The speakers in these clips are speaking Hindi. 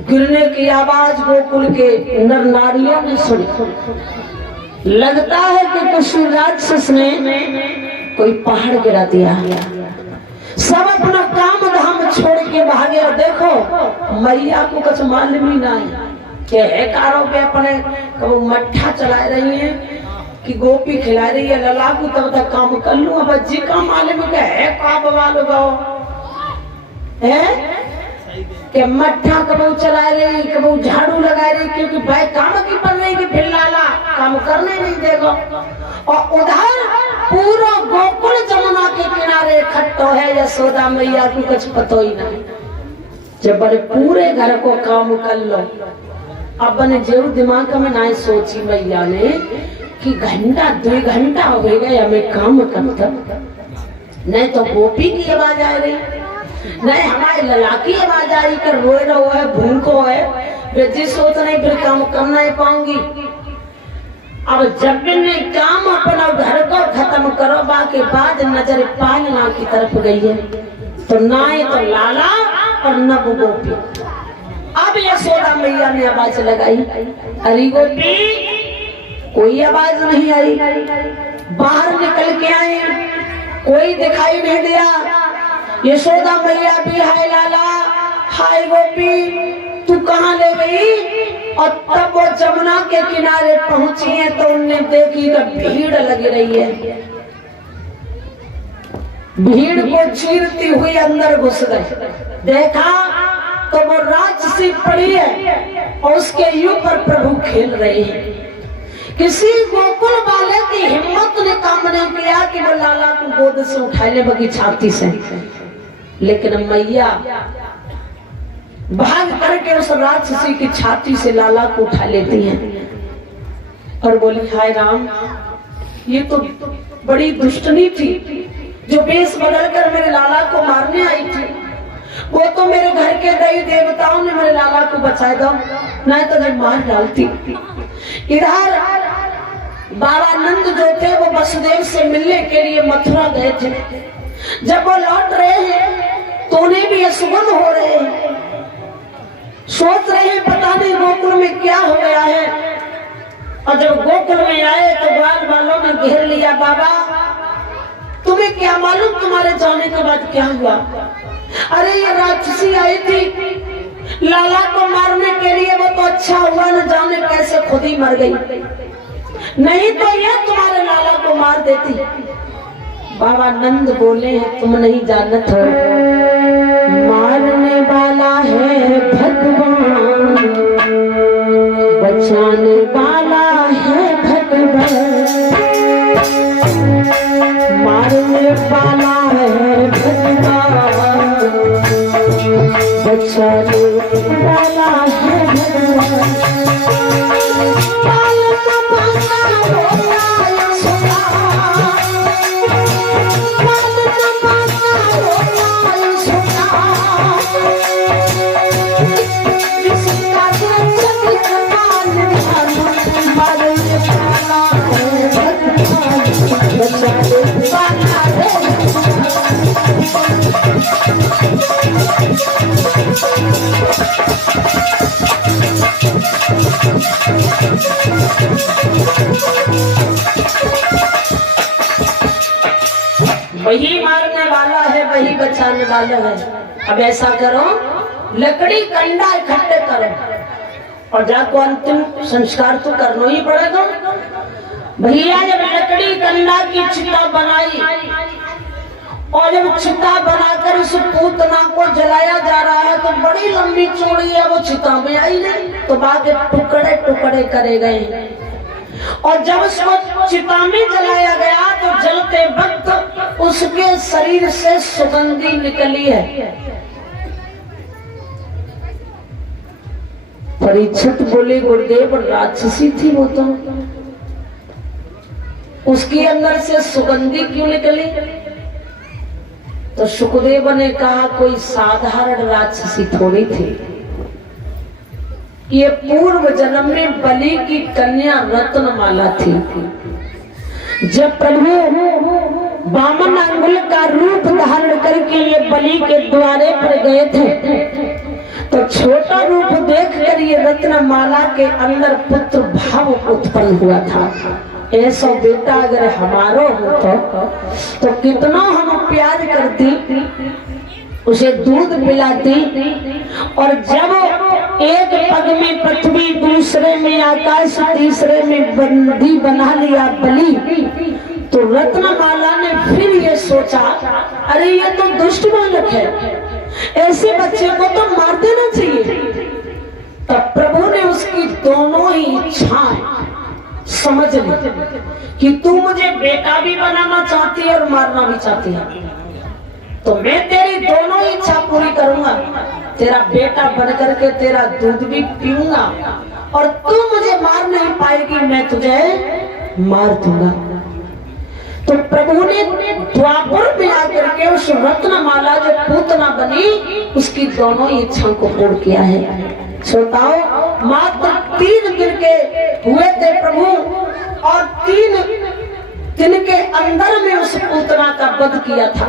गिरने की आवाज गोकुल के नर नारियों ने सुनी। लगता है कि किसी राक्षस ने कोई पहाड़ गिरा दिया। सब अपना काम धाम छोड़ के भागे। और देखो मैया को कुछ मालूम ही नहीं कि कारों पे अपने कब मट्ठा चला रही है कि गोपी खिला रही है ललाकू, तब तक काम कर लूं। अब जी का मालूम है का बवाल है कि मट्ठा कबू चला रही, कबू झाड़ू लगा रही, क्योंकि भाई काम की पर नहीं कि फिर लाला काम करने नहीं देगा। और उधर पूरा गोकुल जमुना के किनारे इकट्ठो है यशोदा मैया की कुछ पतो ही नहीं। जब बड़े पूरे घर को काम कर लो, अब बने जो दिमाग में ना सोची मैया ने कि घंटा 2 घंटा हो गए हमें काम करता, नहीं तो गोपी की आवाज आ रही, नहीं हमारे लला की आवाज आई कर रोए रहो है, भूखो है, वे जिस सोच नहीं फिर काम कर नहीं पाऊंगी। अब जब ने काम अपना घर को खत्म करो बाके बाद नजर पालना की तरफ गई है, तो ना तो लाला और न गोपी। अब यशोदा मैया ने आवाज लगाई, अरे गोपी कोई आवाज नहीं आई। बाहर निकल के आए, कोई दिखाई नहीं दिया। यशोदा मैया भी हाय लाला हाय गोपी तू कहाँ ले गई। और तब वो जमुना के किनारे पहुंची है तो उनने देखी कि भीड़ लगी रही है। भीड़ को चीरती हुई अंदर घुस गए, देखा तो वो राक्षसी पड़ी है और उसके ऊपर प्रभु खेल रहे हैं। किसी गोकुल वाले की हिम्मत ने काम नहीं किया कि वो लाला को गोद से उठा ले बगी छाती से, लेकिन मैया भाग करके उस राक्षसी की छाती से लाला को उठा लेती हैं और बोली हाय राम, ये तो बड़ी दुष्टनी थी जो वेश बदल कर मेरे लाला को मारने आई थी। वो तो मेरे घर के देवी देवताओं ने मेरे लाला को बचा दो, नहीं तो जब मार डालती। इधर बाबा नंद जो थे वो वसुदेव से मिलने के लिए मथुरा गए थे। जब वो लौट रहे हैं तो उन्हें भी ये सुगंध हो रहे हैं, सोच रहे हैं पता नहीं गोकुल में क्या हो गया है। और जब गोकुल में आए तो ग्वाल वालों ने घेर लिया, बाबा तुम्हें क्या मालूम तुम्हारे जाने के बाद क्या हुआ। अरे ये राक्षसी आई थी लाला को मारने के लिए, वो तो अच्छा हुआ न जाने कैसे खुद ही मर गई, नहीं तो ये तुम्हारे लाला को मार देती। बाबा नंद बोले हैं तुम नहीं जानत हो, मारने वाला है भगवान, बचाने वाला है भगवान। मारने वाला है भगवान, बचाने वाला है भगवान। वही मारने वाला है वही बचाने वाला है। अब ऐसा करो लकड़ी कंडा इकट्ठे करो और जाको अंतिम संस्कार तो करना ही पड़ेगा। भैया जब लकड़ी कंडा की चिता बनाई और जब चिता बनाकर उस पूतना को जलाया जा रहा है तो बड़ी लंबी चौड़ी है, वो चिता में आई नहीं तो बाकी टुकड़े टुकड़े करे गए। और जब उसको चिता में जलाया गया तो जलते वक्त उसके शरीर से सुगंधी निकली है। परीक्षित बोले गुरुदेव राक्षसी थी वो तो, उसके अंदर से सुगंधी क्यों निकली। तो सुखदेव ने कहा कोई साधारण राक्षसी थोड़ी थी, ये पूर्व जन्म में बलि की कन्या रत्नमाला थी। जब प्रभु वामन अंगुल का रूप धारण करके ये बलि के द्वारे पर गए थे तो छोटा रूप देखकर ये रत्नमाला के अंदर पुत्र भाव उत्पन्न हुआ था। ऐसा बेटा अगर हमारो होता तो कितना हम प्यार करती, उसे दूध पिलाती, और जब एक पग में पृथ्वी, दूसरे में आकाश, तीसरे में बंदी बना लिया बलि, तो रत्नमाला ने फिर ये सोचा, अरे ये तो दुष्ट बालक है, ऐसे बच्चे को तो मार देना चाहिए। तब प्रभु ने उसकी दोनों ही इच्छाएं समझ ली कि तू मुझे बेटा भी बनाना चाहती है और मारना भी चाहती है, तो मैं तेरी दोनों इच्छा पूरी करूंगा। तेरा बेटा बन करके तेरा दूध भी पीऊंगा, और तू मुझे मार नहीं पाएगी, मैं तुझे मार दूंगा। तो प्रभु ने द्वापर में आकर के उस रत्नमाला जो पूतना बनी, उसकी दोनों इच्छाओं को पूर्ण किया है। श्रोताओ, मात्र 3 दिन के हुए थे प्रभु, और 3 दिन के अंदर में उस पूतना का वध किया था।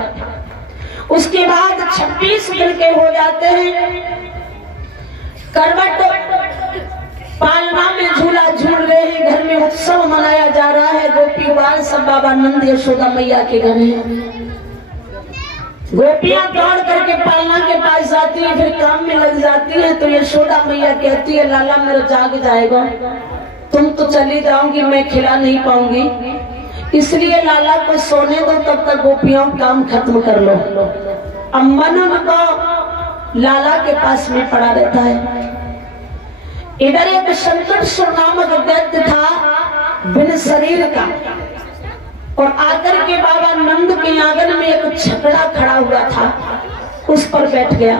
उसके बाद 26 दिन के हो जाते हैं, करवट पालना में झूला झूल रहे हैं, घर में उत्सव मनाया जा रहा है। गोपीवाल सब बाबा नंद यशोदा मैया के घर में गोपियां दौड़ करके पालना के पास आती है, फिर काम में लग जाती है। तो यशोदा मैया कहती है, लाला मेरा जाग जाएगा, तुम तो चली जाओगी, मैं खिला नहीं पाऊंगी, इसलिए लाला को सोने दो, तब तक गोपियों काम खत्म कर लो। अब मन उनको लाला के पास में पड़ा रहता है। इधर एक संकट सुर नामक दैत्य था बिन शरीर का, और आकर के बाबा नंद के आंगन में एक छकड़ा खड़ा हुआ था, उस पर बैठ गया।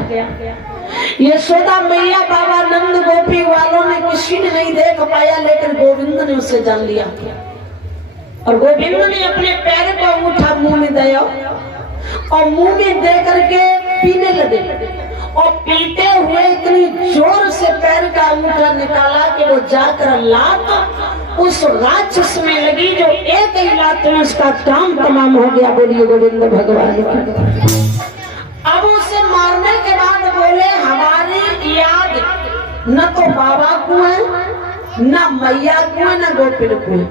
यशोदा मैया, बाबा नंद, गोपी वालों ने किसी ने नहीं देख पाया, लेकिन गोविंद ने उसे जान लिया, और गोविंद ने अपने पैर को अंगूठा मुंह में दिया, और मुंह में दे करके पीने लगे, और पीते हुए इतनी जोर से पैर का अंगूठा निकाला कि वो जाकर लात उस राक्षस में लगी, जो एक ही लात में उसका काम तमाम हो गया। बोलिए गोविंद भगवान की। अब उसे मारने के बाद बोले, हमारी याद न तो बाबा को है, न मैया को है, न गोपिन को है,